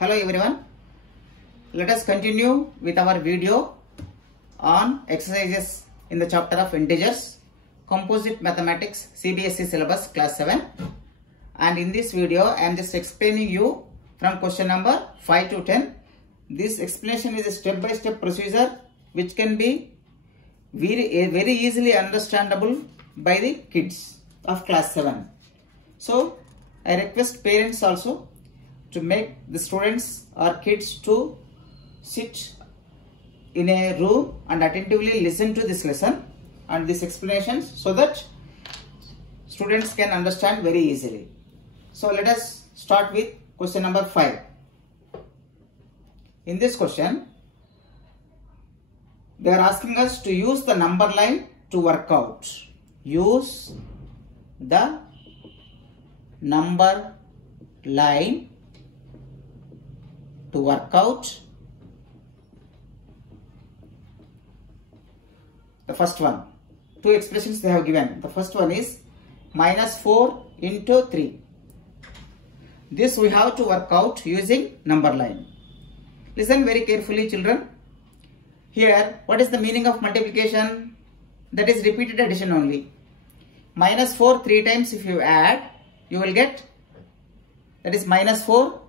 Hello everyone. Let us continue with our video on exercises in the chapter of integers, composite mathematics, CBSE syllabus class 7. And in this video I am just explaining you from question number 5 to 10. This explanation is a step-by-step procedure which can be very easily understandable by the kids of class 7. So I request parents also to make the students or kids to sit in a room and attentively listen to this lesson and these explanations so that students can understand very easily. So let us start with question number 5. In this question, they are asking us to use the number line to work out. Use the number line to work out the first one. Two expressions they have given. The first one is minus 4 into 3. This we have to work out using number line. Listen very carefully, children. Here, what is the meaning of multiplication? That is repeated addition only. Minus 4 3 times if you add, you will get, that is minus 4,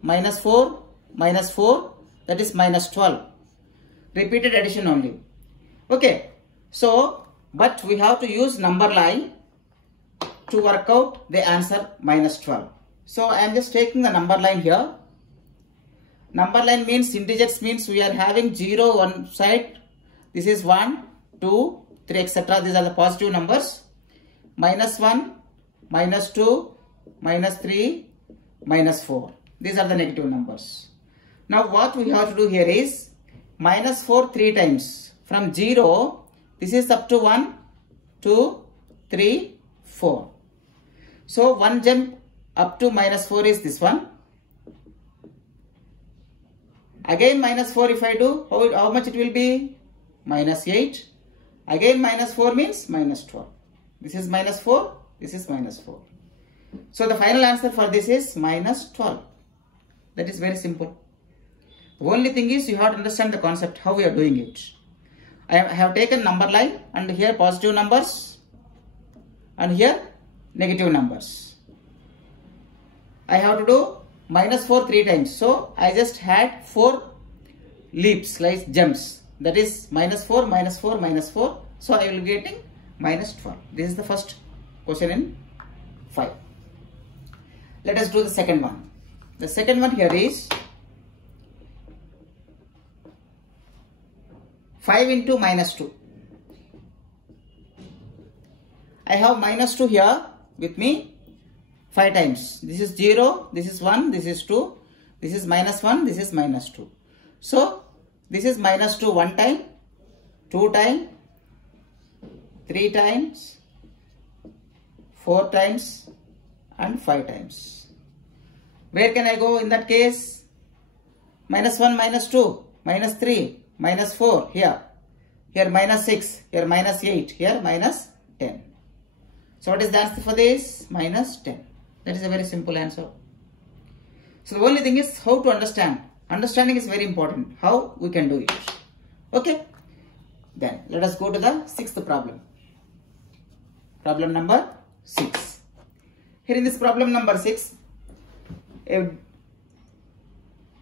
minus 4, minus 4, that is minus 12. Repeated addition only. Okay. So, but we have to use number line to work out the answer minus 12. So, I am just taking the number line here. Number line means integers, means we are having 0 one side. This is 1, 2, 3, etc. These are the positive numbers. Minus 1, minus 2, minus 3, minus 4. These are the negative numbers. Now what we have to do here is minus 4 3 times. From 0, this is up to 1, 2, 3, 4. So one jump up to minus 4 is this one. Again minus 4 if I do, how much it will be? Minus 8. Again minus 4 means minus 12. This is minus 4, this is minus 4. So the final answer for this is minus 12. That is very simple. The only thing is you have to understand the concept, how we are doing it. I have taken number line and here positive numbers and here negative numbers. I have to do minus 4 3 times. So I just had 4 leaps, like jumps. That is minus 4, minus 4, minus 4. So I will be getting minus 12. This is the first question in 5. Let us do the second one. The second one here is 5 into minus 2. I have minus 2 here with me 5 times. This is 0, this is 1, this is 2, this is minus 1, this is minus 2. So, this is minus 2 1 time, 2 times, 3 times, 4 times and 5 times. Where can I go in that case? Minus 1, minus 2, minus 3, minus 4 here. Here minus 6, here minus 8, here minus 10. So what is the answer for this? Minus 10. That is a very simple answer. So the only thing is how to understand. Understanding is very important. How we can do it. Okay. Then let us go to the sixth problem. Problem number 6. Here in this problem number 6, a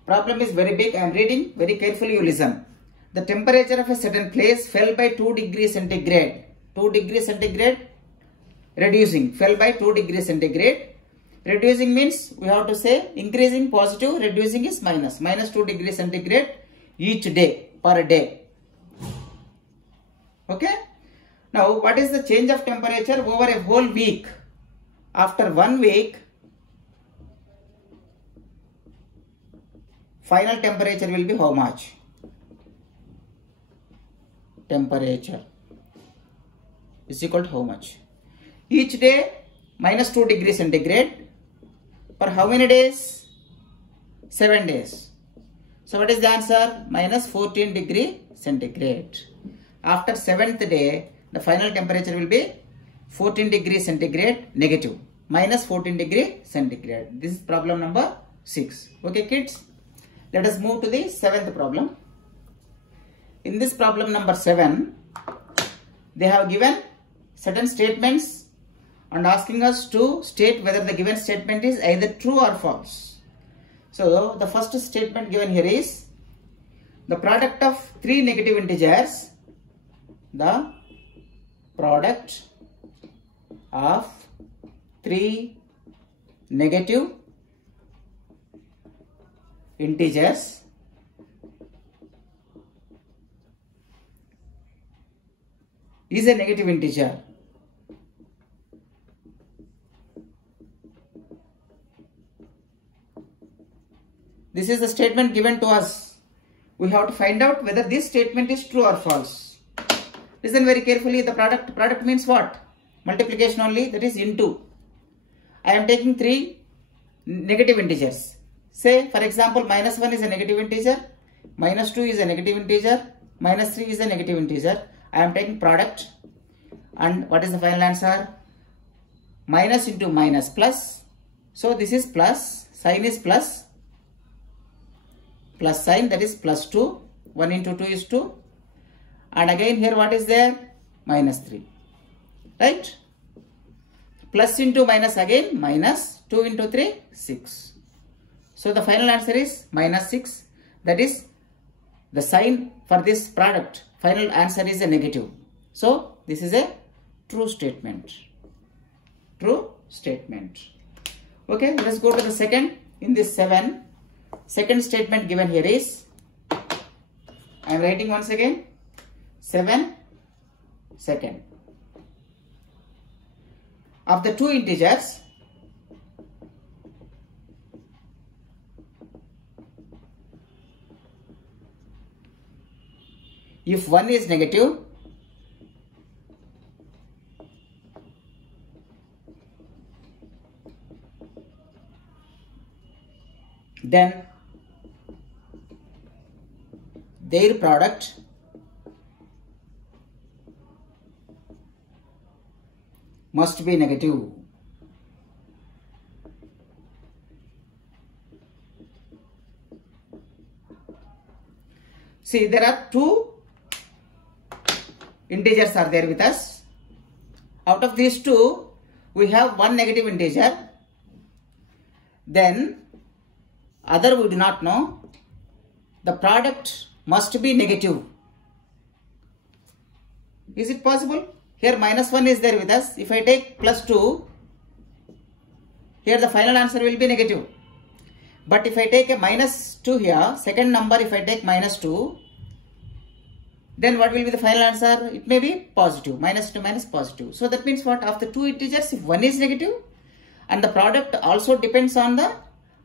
problem is very big. I am reading very carefully. You listen. The temperature of a certain place fell by 2 degrees centigrade. 2 degrees centigrade reducing. Fell by 2 degrees centigrade. Reducing means we have to say increasing positive, reducing is minus. Minus 2 degrees centigrade each day, per day. Okay. Now what is the change of temperature over a whole week? After 1 week, final temperature will be how much? Temperature is equal to how much? Each day minus 2 degrees centigrade. For how many days? 7 days. So what is the answer? Minus 14 degree centigrade. After 7th day, the final temperature will be 14 degree centigrade negative. Minus 14 degree centigrade. This is problem number 6. Okay kids. Let us move to the seventh problem. In this problem number 7, they have given certain statements and asking us to state whether the given statement is either true or false. So the first statement given here is the product of three negative integers, the product of three negative integers is a negative integer. This is the statement given to us. We have to find out whether this statement is true or false. Listen very carefully. The product means what? Multiplication only, that is into. I am taking three negative integers. Say for example -1 is a negative integer, -2 is a negative integer, -3 is a negative integer. I am taking product, and what is the final answer? Minus into minus plus. So this is plus, sign is plus sign, that is +2. 1 into 2 is 2. And again here what is there? -3. Right? Plus into minus again, minus 2 into 3, 6. So the final answer is -6. That is the sign for this product. Final answer is a negative. So this is a true statement. True statement. Okay, let us go to the second. In this 7, second statement given here is, I am writing once again, 7 second. Of the two integers, if one is negative, then their product must be negative. See, there are two integers are there with us. Out of these two, we have one negative integer. Then other we do not know. The product must be negative. Is it possible? Here -1 is there with us. If I take +2, here the final answer will be negative. But if I take a -2 here, second number if I take -2, then what will be the final answer? It may be positive. -2 minus positive. So that means what? Of the two integers, if one is negative, and the product also depends on the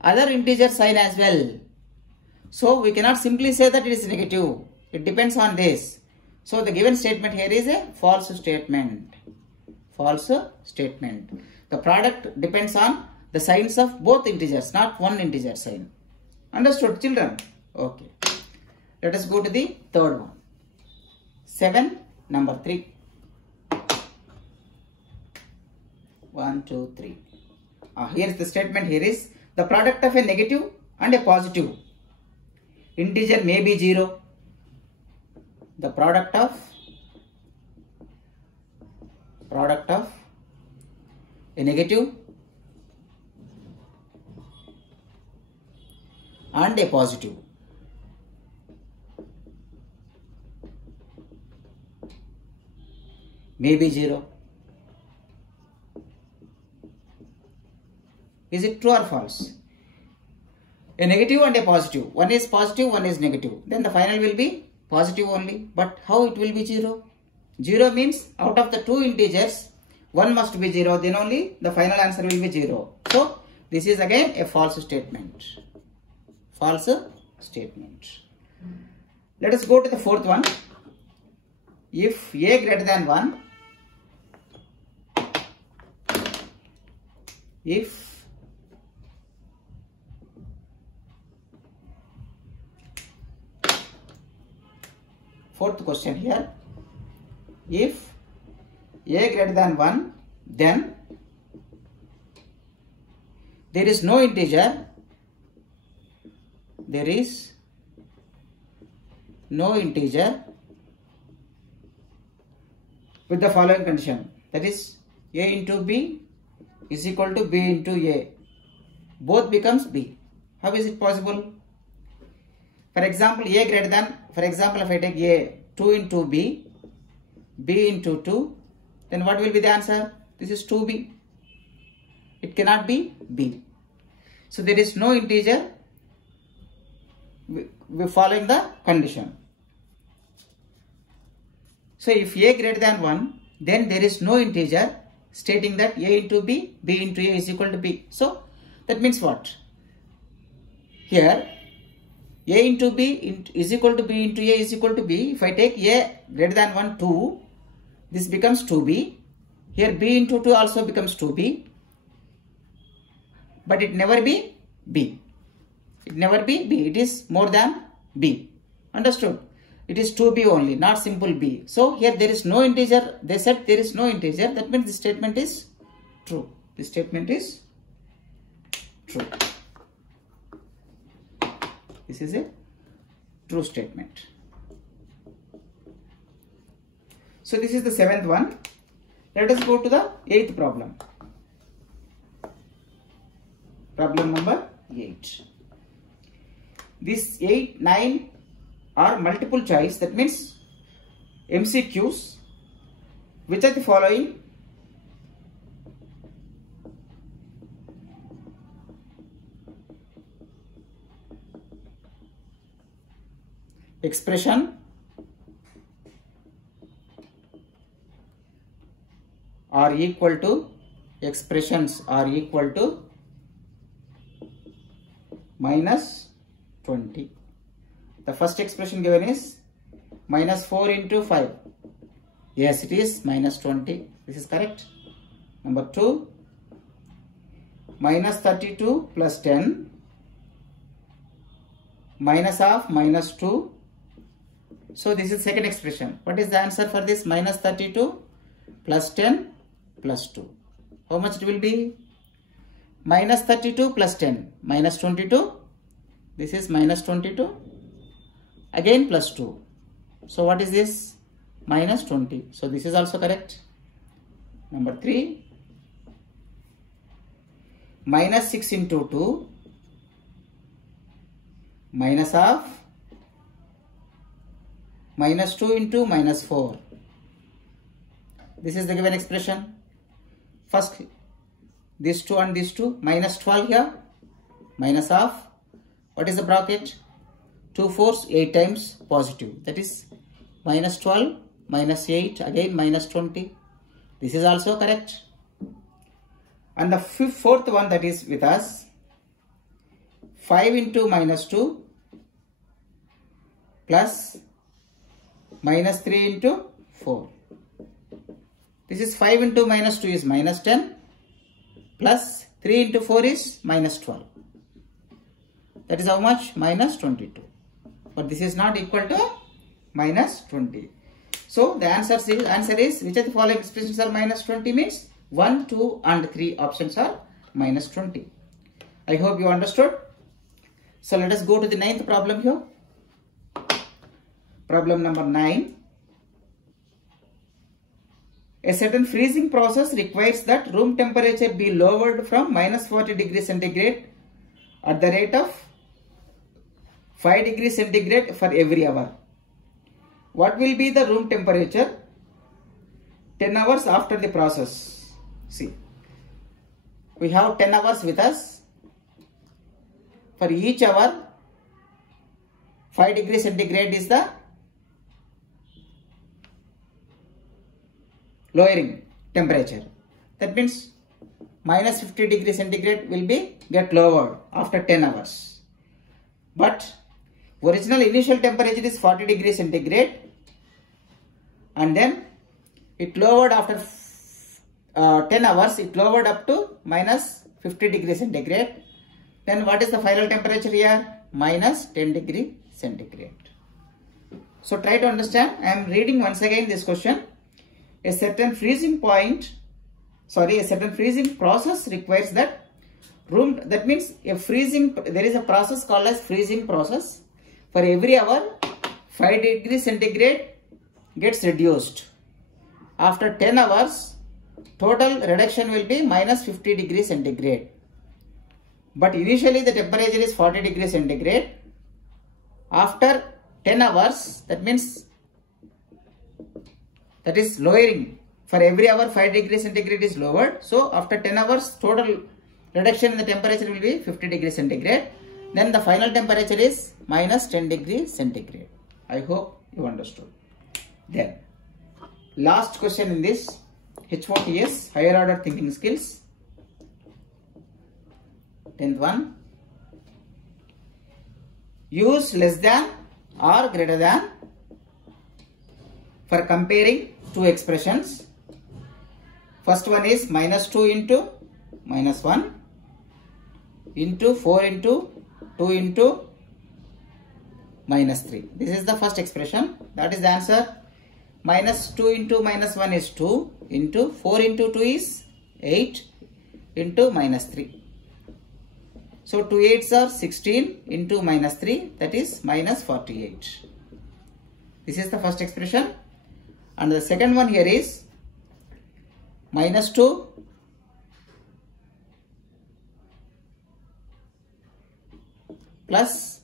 other integer sign as well. So we cannot simply say that it is negative. It depends on this. So the given statement here is a false statement. False statement. The product depends on the signs of both integers, not one integer sign. Understood, children? Okay. Let us go to the third one. 7, number 3. 1, 2, 3. Here is the statement. Here is the product of a negative and a positive integer may be 0. The product of a negative and a positive may be 0. Is it true or false? A negative and a positive. One is positive, one is negative. Then the final will be positive only. But how it will be 0? 0 means out of the two integers, one must be 0. Then only the final answer will be 0. So this is again a false statement. False statement. Let us go to the fourth one. If a greater than 1, if fourth question here, if a greater than 1, then there is no integer there is no integer with the following condition, that is a into b is equal to b into a, both becomes b. How is it possible? For example, a greater than, for example, if I take a 2 into b, b into 2, then what will be the answer? This is 2b. It cannot be b. So there is no integer following the condition. So if a greater than 1, then there is no integer stating that a into b, b into a is equal to b. So that means what? Here a into b is equal to b into a is equal to b. If I take a greater than 1, 2, this becomes 2b. Here b into 2 also becomes 2b. But it never be b. It never be b. It is more than b. Understood? It is 2b only, not simple b. So here there is no integer. They said there is no integer. That means this statement is true. This statement is true. This is a true statement. So this is the 7th one. Let us go to the 8th problem. Problem number 8. This 8, 9 are multiple choice. That means MCQs. Which are the following? Expression are equal to, expressions are equal to minus 20. The first expression given is minus 4 into 5. Yes, it is minus 20. This is correct. Number 2, minus 32 plus 10, minus of minus 2. So this is second expression. What is the answer for this? Minus 32 plus 10 plus 2. How much it will be? Minus 32 plus 10, minus 22. This is minus 22. Again plus 2. So what is this? Minus 20. So this is also correct. Number 3. Minus 6 into 2. Minus of minus 2 into minus 4. This is the given expression. First, this 2 and this 2. Minus 12 here. Minus of, what is the bracket? 2 4s, 8 times positive. That is minus 12, minus 8, again minus 20. This is also correct. And the fourth one that is with us, 5 into minus 2 plus minus 3 into 4. This is 5 into minus 2 is minus 10 plus 3 into 4 is minus 12. That is how much? Minus 22. But this is not equal to minus 20. So the answer is which of the following expressions are minus 20 means 1, 2 and 3 options are minus 20. I hope you understood. So let us go to the 9th problem here. Problem number 9. A certain freezing process requires that room temperature be lowered from minus 40 degrees centigrade at the rate of 5 degrees centigrade for every hour. What will be the room temperature 10 hours after the process? See, we have 10 hours with us. For each hour, 5 degrees centigrade is the lowering temperature. That means minus 50 degrees centigrade will be get lowered after 10 hours. But original initial temperature is 40 degrees centigrade and then it lowered after 10 hours, it lowered up to minus 50 degrees centigrade. Then what is the final temperature here? Minus 10 degree centigrade. So try to understand. I am reading once again this question. A certain freezing process requires that room, that means a freezing, there is a process called as freezing process. For every hour 5 degrees centigrade gets reduced. After 10 hours total reduction will be minus 50 degrees centigrade. But initially the temperature is 40 degrees centigrade. After 10 hours, that means that is lowering. For every hour 5 degrees centigrade is lowered. So after 10 hours total reduction in the temperature will be 50 degrees centigrade. Then the final temperature is minus 10 degrees centigrade. I hope you understood. Then last question in this H4TS higher order thinking skills. 10th one. Use less than or greater than for comparing two expressions. First one is minus 2 into minus 1 into 4 into 2 into minus 3. This is the first expression. That is the answer. Minus 2 into minus 1 is 2 into 4 into 2 is 8 into minus 3. So 2 8s are 16 into minus 3, that is minus 48. This is the first expression. And the second one here is minus 2 plus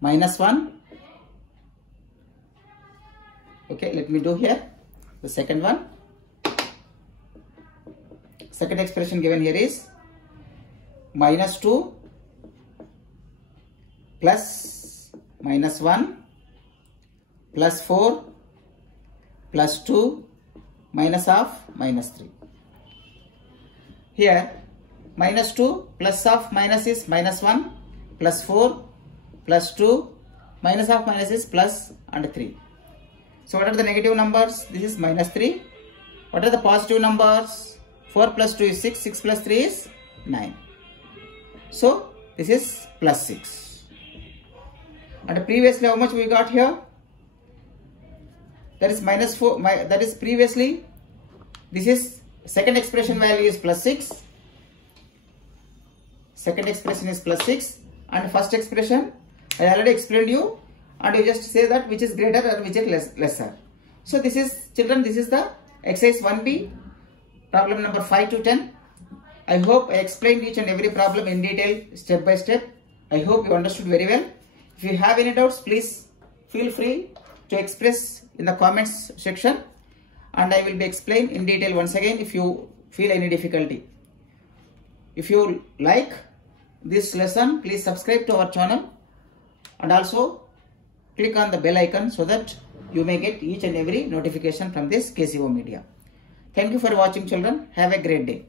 minus 1. Okay, let me do here the second one. Second expression given here is minus 2 plus minus 1 plus 4 plus 2 minus of minus 3. Here minus 2 plus of minus is minus 1 plus 4 plus 2 minus of minus is plus and 3. So what are the negative numbers? This is minus 3. What are the positive numbers? 4 plus 2 is 6, 6 plus 3 is 9. So this is plus 6. And previously how much we got here? That is minus 4. That is previously, this is second expression value is plus 6. Second expression is plus 6. And first expression I already explained you. And you just say that which is greater and which is lesser. So this is, children, this is the exercise 1B, problem number 5 to 10. I hope I explained each and every problem in detail, step by step. I hope you understood very well. If you have any doubts, please feel free to express in the comments section. And I will be explained in detail once again if you feel any difficulty. If you like this lesson, please subscribe to our channel. And also click on the bell icon so that you may get each and every notification from this KCO Media. Thank you for watching, children. Have a great day.